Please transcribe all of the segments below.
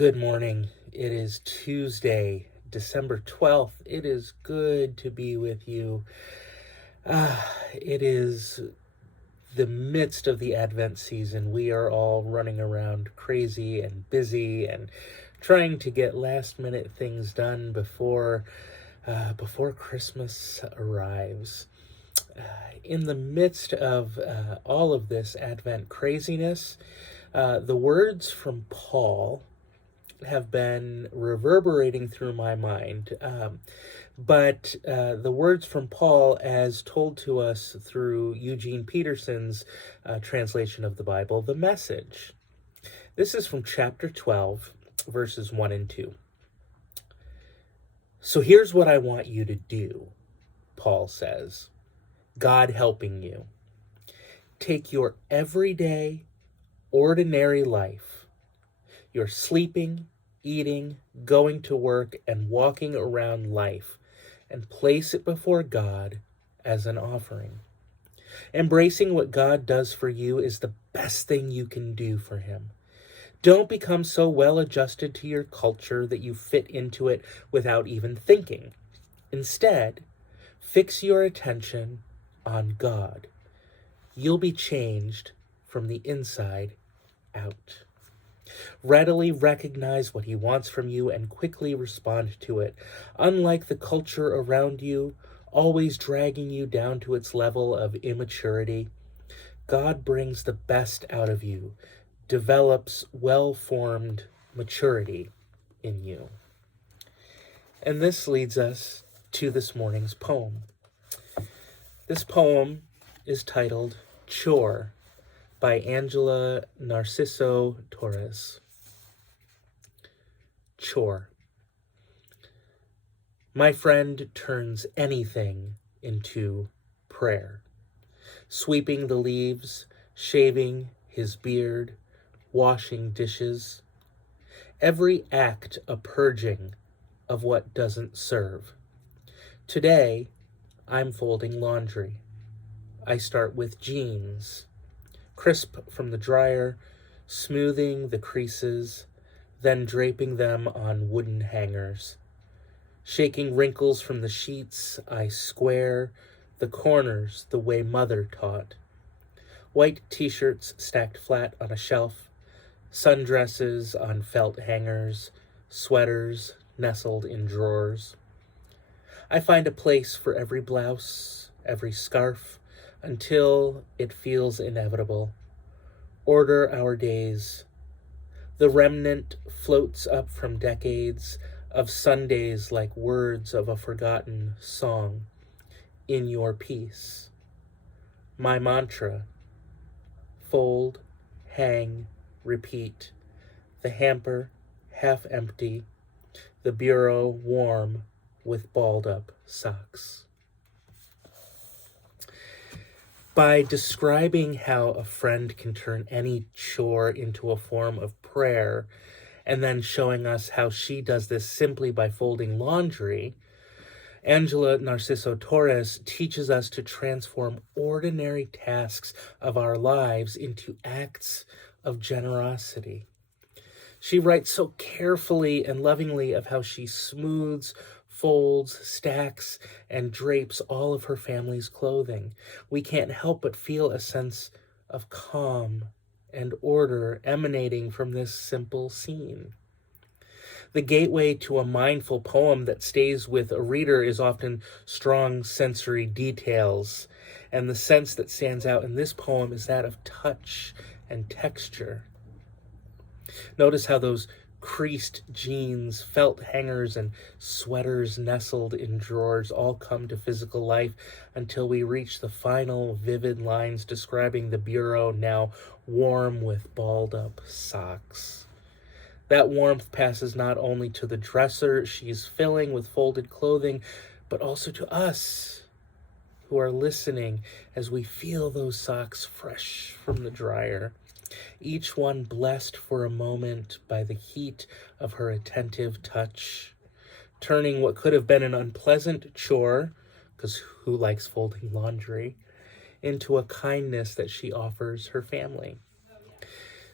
Good morning. It is Tuesday, December 12th. It is good to be with you. It is the midst of the Advent season. We are all running around crazy and busy and trying to get last-minute things done before Christmas arrives. In the midst of all of this Advent craziness, the words from Paul have been reverberating through my mind. But the words from Paul, as told to us through Eugene Peterson's translation of the Bible, The Message. This is from chapter 12, verses 1 and 2. So here's what I want you to do, Paul says, God helping you. Take your everyday, ordinary life, your sleeping, eating, going to work, and walking around life, and place it before God as an offering. Embracing what God does for you is the best thing you can do for Him. Don't become so well adjusted to your culture that you fit into it without even thinking. Instead, fix your attention on God. You'll be changed from the inside out. Readily recognize what He wants from you and quickly respond to it. Unlike the culture around you, always dragging you down to its level of immaturity, God brings the best out of you, develops well-formed maturity in you. And this leads us to this morning's poem. This poem is titled Chore by Angela Narciso Torres. Chore. My friend turns anything into prayer. Sweeping the leaves, shaving his beard, washing dishes. Every act a purging of what doesn't serve. Today, I'm folding laundry. I start with jeans. Crisp from the dryer, smoothing the creases, then draping them on wooden hangers. Shaking wrinkles from the sheets, I square the corners the way Mother taught. White t-shirts stacked flat on a shelf, sundresses on felt hangers, sweaters nestled in drawers. I find a place for every blouse, every scarf, until it feels inevitable. Order our days. The remnant floats up from decades of Sundays like words of a forgotten song. In your peace. My mantra. Fold, hang, repeat. The hamper half empty. The bureau warm with balled up socks. By describing how a friend can turn any chore into a form of prayer, and then showing us how she does this simply by folding laundry, Angela Narciso Torres teaches us to transform ordinary tasks of our lives into acts of generosity. She writes so carefully and lovingly of how she smooths, folds, stacks, and drapes all of her family's clothing. We can't help but feel a sense of calm and order emanating from this simple scene. The gateway to a mindful poem that stays with a reader is often strong sensory details, and the sense that stands out in this poem is that of touch and texture. Notice how those creased jeans, felt hangers, and sweaters nestled in drawers all come to physical life until we reach the final vivid lines describing the bureau now warm with balled up socks. That warmth passes not only to the dresser she's filling with folded clothing, but also to us who are listening as we feel those socks fresh from the dryer. Each one blessed for a moment by the heat of her attentive touch, turning what could have been an unpleasant chore, because who likes folding laundry, into a kindness that she offers her family.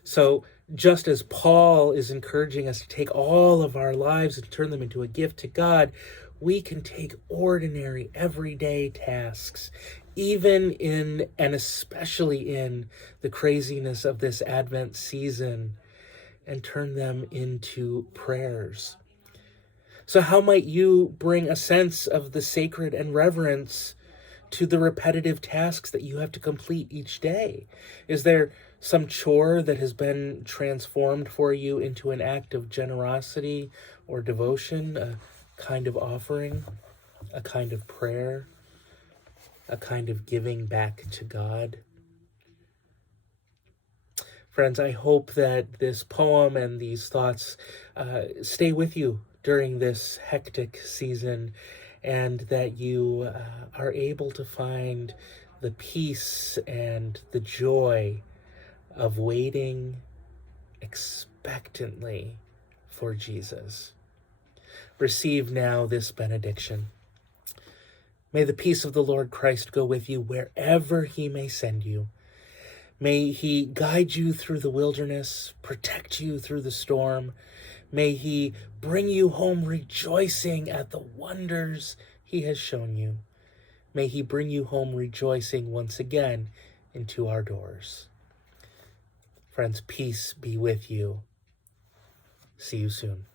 So Just as Paul is encouraging us to take all of our lives and turn them into a gift to God, we can take ordinary, everyday tasks, even in and especially in the craziness of this Advent season, and turn them into prayers. So how might you bring a sense of the sacred and reverence to the repetitive tasks that you have to complete each day? Is there some chore that has been transformed for you into an act of generosity or devotion, a kind of offering, a kind of prayer, a kind of giving back to God? Friends, I hope that this poem and these thoughts stay with you during this hectic season, and that you are able to find the peace and the joy of waiting expectantly for Jesus. Receive now this benediction. May the peace of the Lord Christ go with you wherever he may send you. May he guide you through the wilderness, protect you through the storm. May he bring you home rejoicing at the wonders he has shown you. May he bring you home rejoicing once again into our doors. Friends, peace be with you. See you soon.